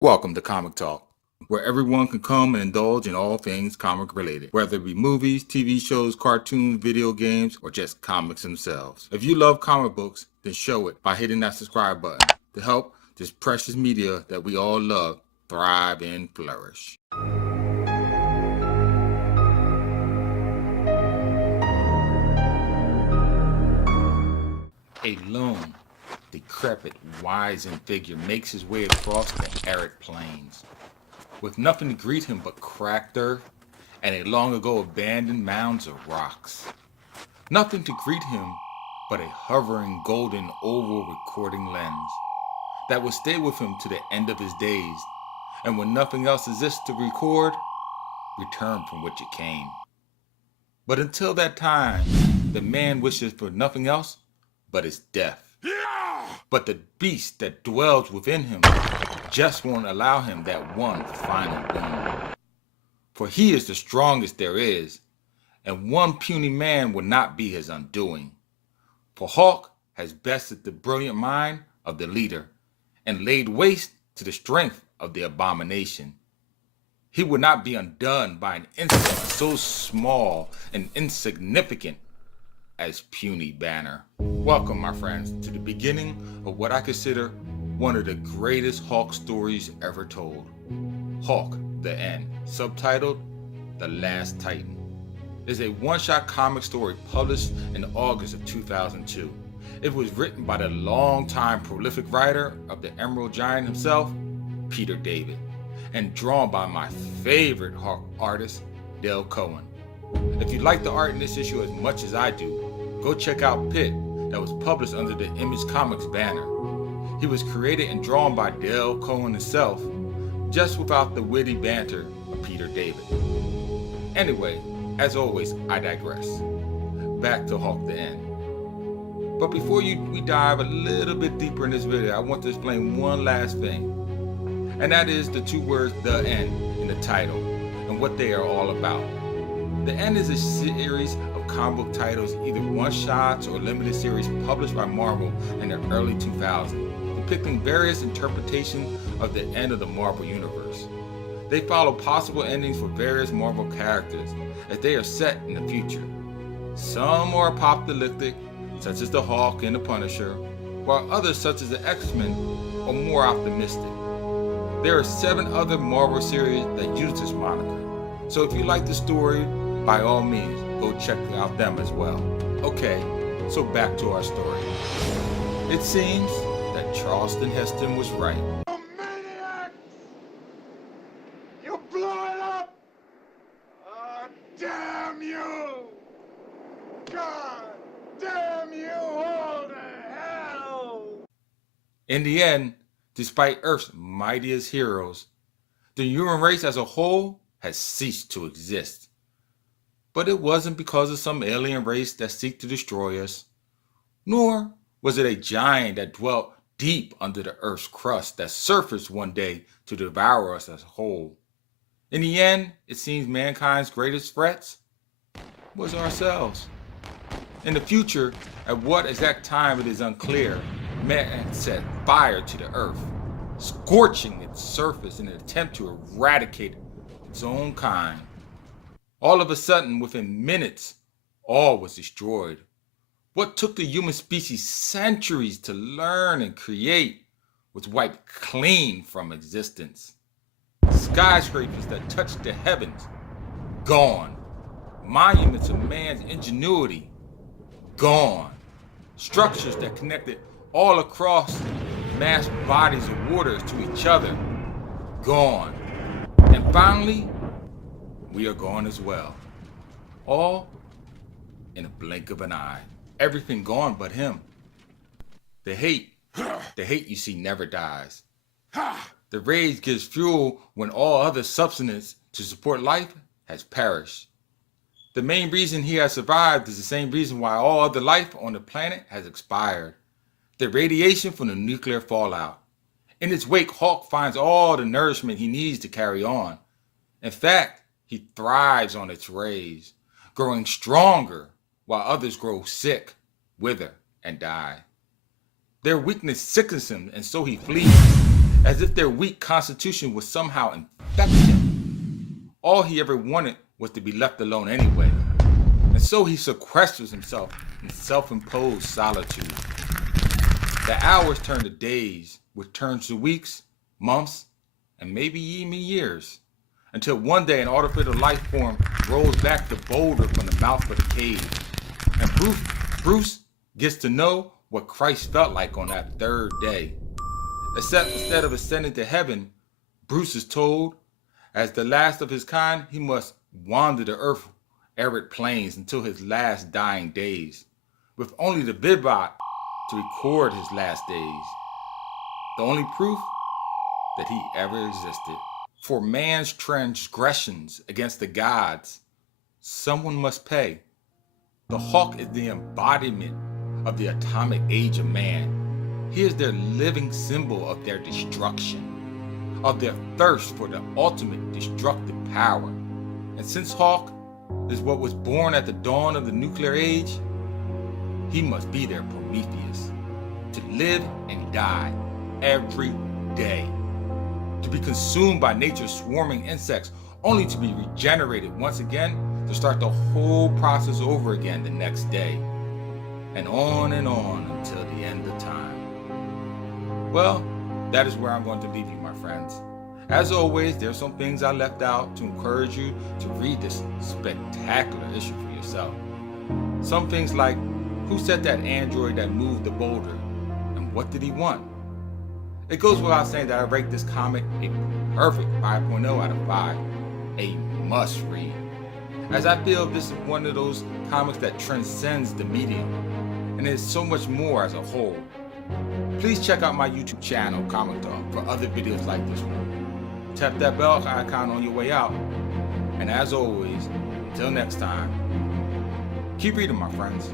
Welcome to Comic Talk, where everyone can come and indulge in all things comic related, whether it be movies, TV shows, cartoons, video games, or just comics themselves. If you love comic books, then show it by hitting that subscribe button to help this precious media that we all love thrive and flourish. A lone, decrepit, wizened figure makes his way across the arid plains, with nothing to greet him but cracked earth and a long ago abandoned mounds of rocks. Nothing to greet him but a hovering golden oval recording lens that will stay with him to the end of his days, and when nothing else exists to record, return from which it came. But until that time, the man wishes for nothing else but his death. But the beast that dwells within him just won't allow him that one final boon. For he is the strongest there is, and one puny man will not be his undoing. For Hulk has bested the brilliant mind of the leader and laid waste to the strength of the abomination. He would not be undone by an insect so small and insignificant as puny Banner. Welcome, my friends, to the beginning of what I consider one of the greatest Hulk stories ever told. Hulk, the End, subtitled The Last Titan, is a one-shot comic story published in August of 2002. It was written by the longtime prolific writer of the Emerald Giant himself, Peter David, and drawn by my favorite Hulk artist, Dale Cohen. If you like the art in this issue as much as I do, go check out Pit, that was published under the Image Comics banner. He was created and drawn by Dale Cohen himself, just without the witty banter of Peter David. Anyway, as always, I digress. Back to Hulk the End. But before we dive a little bit deeper in this video, I want to explain one last thing. And that is the two words, The End, in the title, and what they are all about. The End is a series of comic book titles, either one-shots or limited series published by Marvel in the early 2000s, depicting various interpretations of the end of the Marvel Universe. They follow possible endings for various Marvel characters as they are set in the future. Some are apocalyptic, such as the Hulk and the Punisher, while others, such as the X-Men, are more optimistic. There are 7 other Marvel series that use this moniker, so if you like the story, by all means, go check out them as well. Okay, so back to our story. It seems that Charlton Heston was right. You maniacs! You blew it up! Oh, damn you! God damn you all to hell! In the end, despite Earth's mightiest heroes, the human race as a whole has ceased to exist. But it wasn't because of some alien race that seek to destroy us, nor was it a giant that dwelt deep under the Earth's crust that surfaced one day to devour us as a whole. In the end, it seems mankind's greatest threats was ourselves. In the future, at what exact time it is unclear, man set fire to the Earth, scorching its surface in an attempt to eradicate its own kind. All of a sudden, within minutes, all was destroyed. What took the human species centuries to learn and create was wiped clean from existence. Skyscrapers that touched the heavens, gone. Monuments of man's ingenuity, gone. Structures that connected all across vast bodies of waters to each other, gone. And finally, we are gone as well. All in a blink of an eye. Everything gone but him. The hate you see never dies. The rage gives fuel when all other substance to support life has perished. The main reason he has survived is the same reason why all other life on the planet has expired. The radiation from the nuclear fallout. In its wake, Hulk finds all the nourishment he needs to carry on. In fact, he thrives on its rays, growing stronger while others grow sick, wither, and die. Their weakness sickens him, and so he flees, as if their weak constitution would somehow infect him. All he ever wanted was to be left alone anyway, and so he sequesters himself in self-imposed solitude. The hours turn to days, which turns to weeks, months, and maybe even years, until one day an artificial life form rolls back the boulder from the mouth of the cave, and Bruce gets to know what Christ felt like on that third day. Except instead of ascending to heaven, Bruce is told, as the last of his kind, he must wander the earth's arid plains until his last dying days, with only the Vivot to record his last days. The only proof that he ever existed. For man's transgressions against the gods, someone must pay. The hawk is the embodiment of the atomic age of man. He is their living symbol of their destruction, of their thirst for the ultimate destructive power. And since Hawk is what was born at the dawn of the nuclear age, he must be their Prometheus, to live and die every day, to be consumed by nature's swarming insects, only to be regenerated once again, to start the whole process over again the next day, and on until the end of time. Well, that is where I'm going to leave you, my friends. As always, there are some things I left out to encourage you to read this spectacular issue for yourself. Some things like, who set that android that moved the boulder, and what did he want? It goes without saying that I rate this comic a perfect 5.0 out of 5, a must read, as I feel this is one of those comics that transcends the medium, and is so much more as a whole. Please check out my YouTube channel, Comic Talk, for other videos like this one. Tap that bell icon on your way out, and as always, until next time, keep reading, my friends.